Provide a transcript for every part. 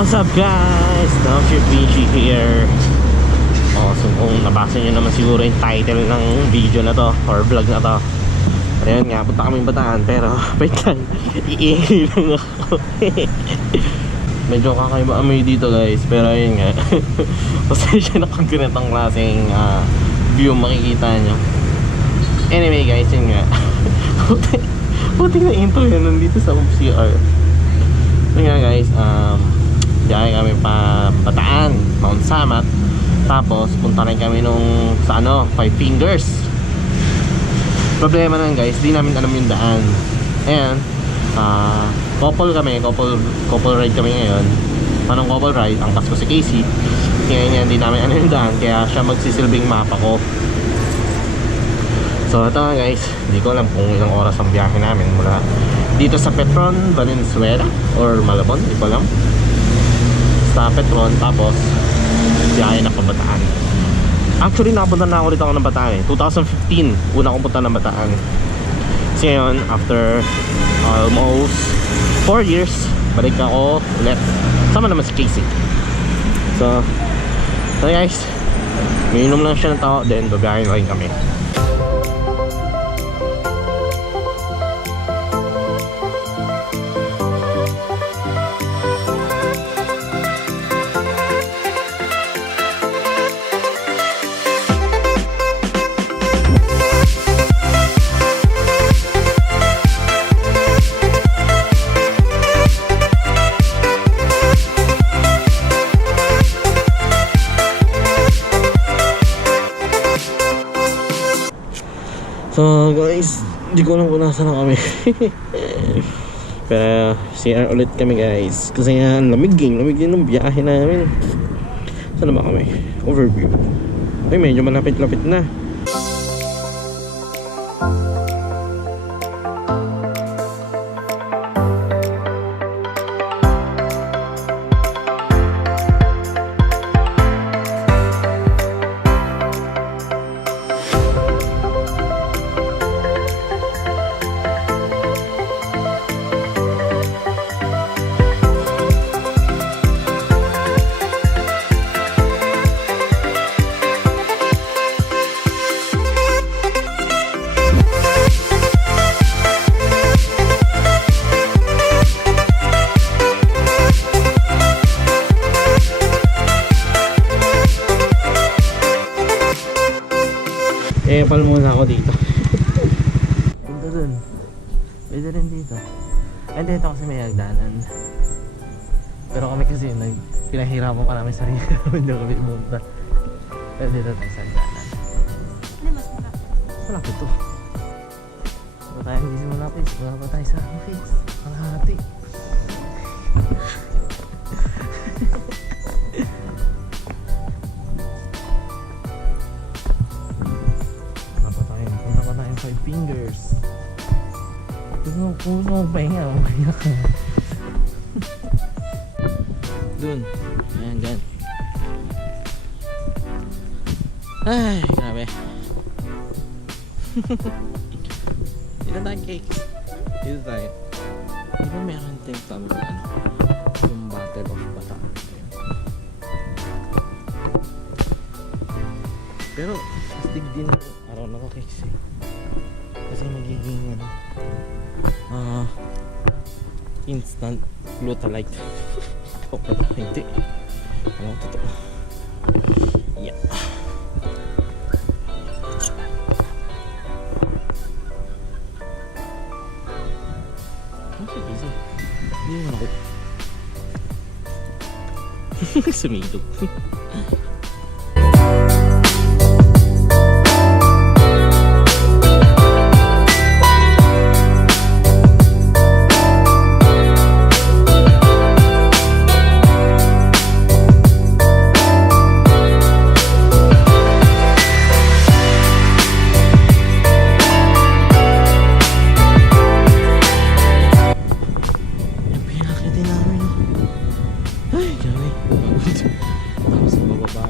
What's up guys? DownShiftVinci here. So kung nabasa nyo naman siguro yung title ng video na to or vlog na to, ayun nga, punta kaming Bataan. Pero wait lang, iingay lang ako. Medyo kakaiba amoy dito guys. Pero ayun nga, pasensya na kung ganitong klaseng view makikita nyo. Anyway guys, yun nga. Buti na intro yan nandito sa CR. Yun nga guys, diyan kami pa Bataan, Mount Samat. Tapos punta rin kami nung sa ano, Five Fingers. Problema nun guys, di namin alam yung daan. Ayan, couple kami, couple ride kami ngayon. Anong couple ride? Angkas ko si Casey. Kaya hindi namin alam yung daan, kaya siya magsisilbing mapa ko. So ito nga guys, hindi ko alam kung ilang oras ang biyahe namin mula dito sa Petron, Valenzuela or Malabon, hindi ko alam. Sa Petron, tapos biyahe na pa Bataan. Actually nakapunta na ako dito ng Bataan 2015, una kong punta ng Bataan. Kasi ngayon, after almost 4 years, balik ako ulit. Sama naman si Casey. So guys, may inom lang siya ng tao, then babiyahin na rin kami. So guys, hindi ko alam kung nasa na kami. Pero CR ulit kami guys. Kasi nga lamig din ng biyahe namin. Saan ba kami? Overview. Ay, medyo malapit-lapit na. Pal muna ako dito. Punta dun. Pwede rin dito. Ay, dito kasi may hagdanan. Pero kami kasi pinahirapan pa namin sarili namin na kami pumunta. Pero dito tayo sa hagdanan. Hindi, mas malapit. Malapit to. Wala tayo hindi malapit. Wala pa tayo sa office. Kalahati. Five Fingers. Puno pahinga. Pahinga ka. Dun. Ayan, dyan. Ay, grabe. Dito tayo cake. Dito tayo. Di ba meron tayong sabi na ano? Yung Battle of Bataan. Pero astig din araw na ko cakes eh. Kasi magiging instant glutalite. O pala, hindi. Ano totoo? Yeah. Okay, easy. Hindi naman ako. Sumidog. Tapos bababa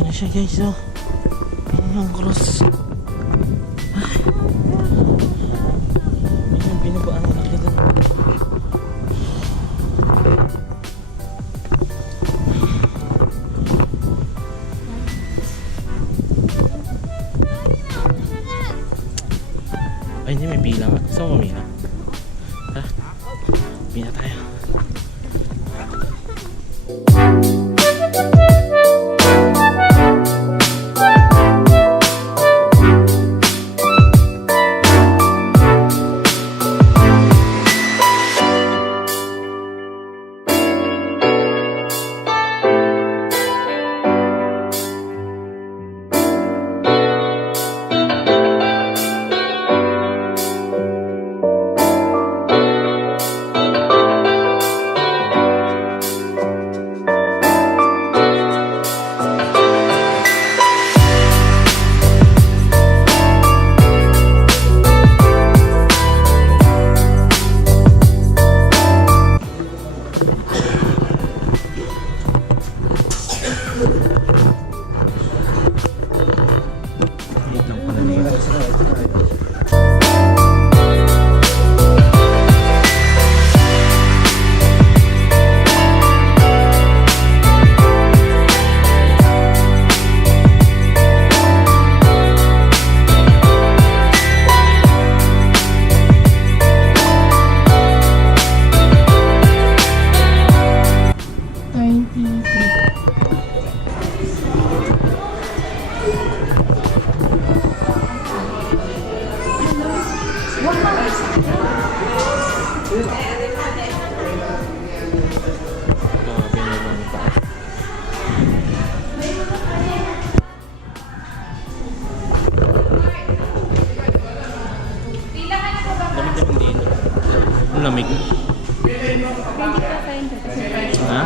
Ito na siya guys, oh. Ayan yung cross. Ayan yung binabaan na nakita. Ay, hindi, may pila nga. Gusto mo pumila? Ha? Pila tayo. Lamig. Ha?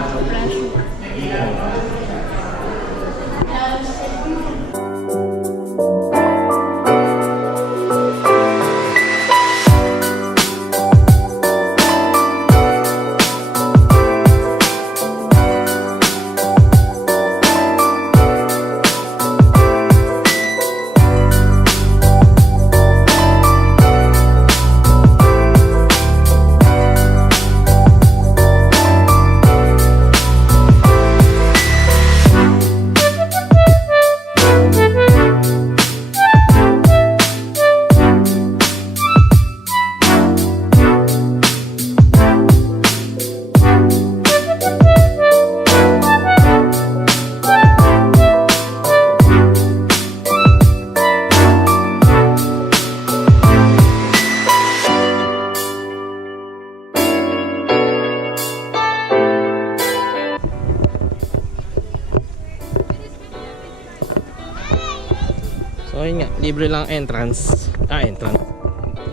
So ayun nga, libre lang entrance. Entrance.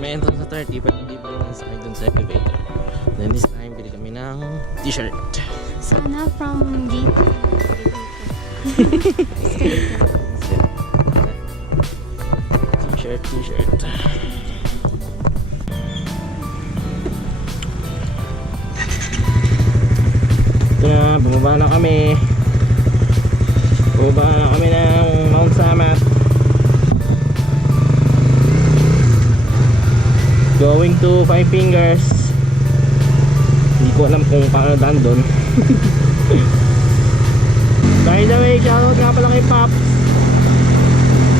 May entrance sa 30 pero libre lang sa akin dun sa elevator. Then this time, bili kami ng t-shirt. Sana from gate. T-shirt. Ito na, bumaba na kami. Bumaba na kami ng Mount Samat. Going to Five Fingers. Hindi ko alam kung paano daan doon. By the way, shoutout nga pala kay Pops.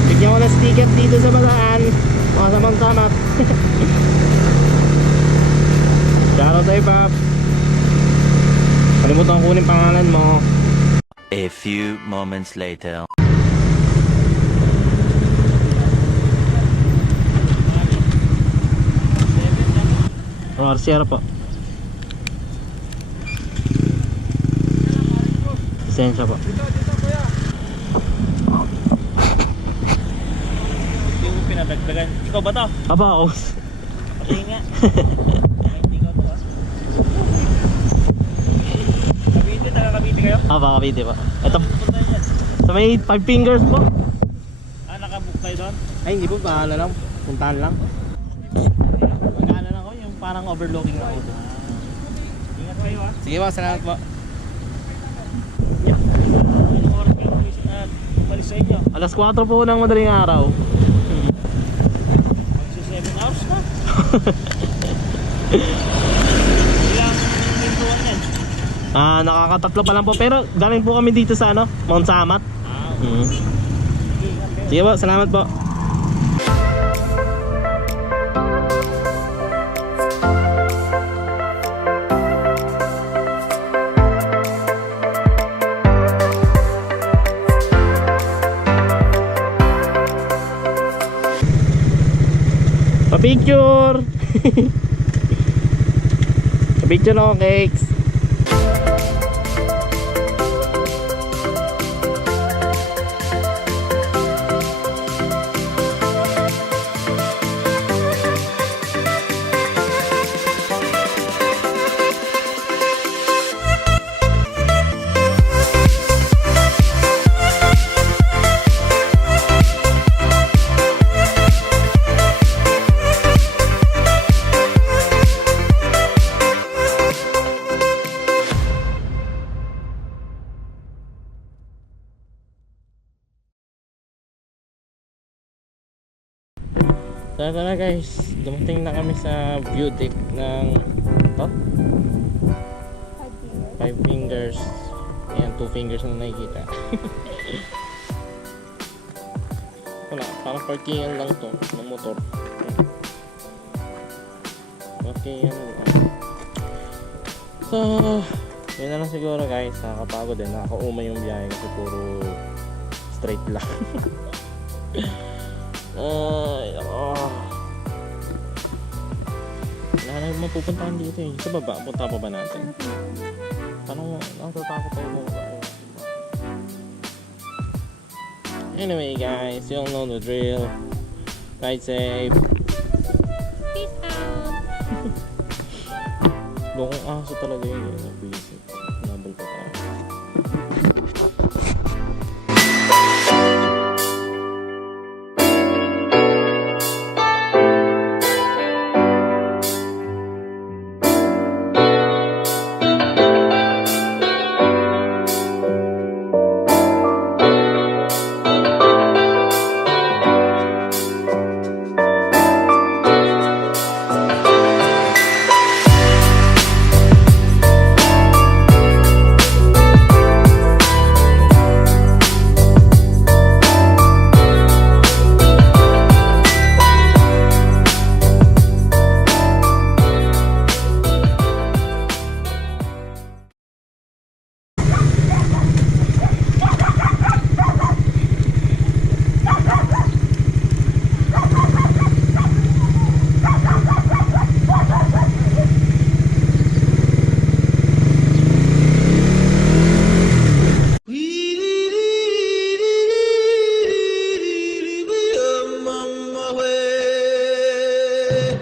Bigyan ko na sticker dito sa Bataan. Mga sa Mount Samat. Shoutout sa'yo, Pops. Kalimutan ko kunin pangalan mo. A few moments later. RCR po. Lisensya po. Hindi mo pinadagdagan. Ikaw ba to? Aba ako. Okay nga. Hindi ko to. Cavite, taga Cavite kayo? Aba, Cavite po. Ito, Punta yan. sa may Five Fingers po. Nakabook tayo doon? Ay, hindi po, paano lang. Puntahan lang. Magkano lang ako, yung parang overlooking na ako doon. Ingat kayo ha. Sige po, salamat po. Anong oras kayo uwi? at umalis sa inyo? Alas 4 po ng madaling araw. Magsi 7 hours na. Ilang mintuan yan? Nakakatatlo pa lang po. Pero galing po kami dito sa Mount Samat. Sige po, salamat po. Pa-picture! Pa-picture ako, cakes! So ito na guys, dumating na kami sa view deck ng Five fingers. Ayan, 2 fingers na nakikita. Wala, parang parkingan lang to ng motor. Okay, yan lang. So, yun na lang siguro guys. Nakakapagod din, nakakaumay yung biyahe kasi puro straight lang. Wala na mapupuntahan dito eh. Sa baba, punta pa ba natin? Parang natatakot tayo mo ba? Anyway guys, you all know the drill. Ride safe. Peace out. Bukong aso talaga yun.